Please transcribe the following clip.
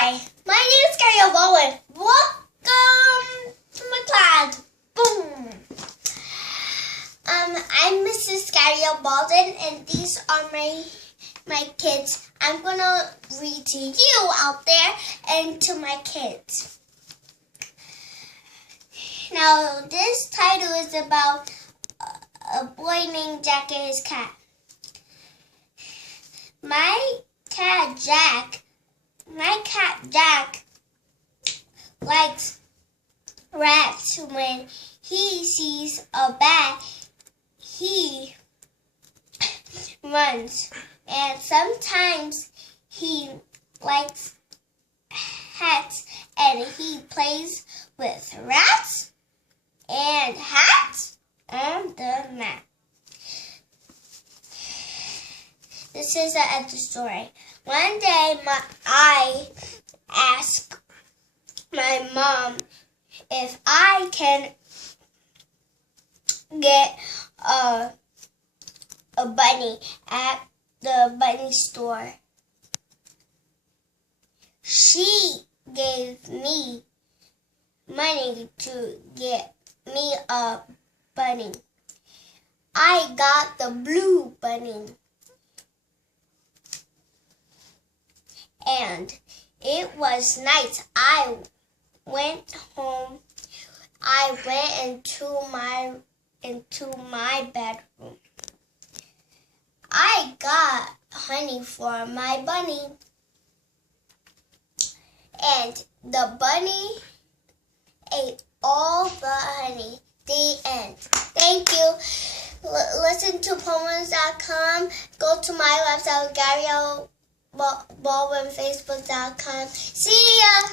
Hi, my name is Garrielle TEACHING. Welcome to my class. Boom. I'm Mrs. Garrielle TEACHING, and these are my kids. I'm gonna read to you out there and to my kids. Now, this title is about a boy named Jack and his cat. My cat Jack likes rats. When he sees a bat, he runs. And sometimes he likes hats, and he plays with rats and hats on the mat. This is the end of the story. One day, I asked my mom if I can get a bunny at the bunny store. She gave me money to get me a bunny. I got the blue bunny. And it was nice. I went home. I went into my bedroom. I got honey for my bunny. And the bunny ate all the honey. The end. Thank you. Listen to poems.com. Go to my website, Garrielle TEACHING, Facebook.com. See ya!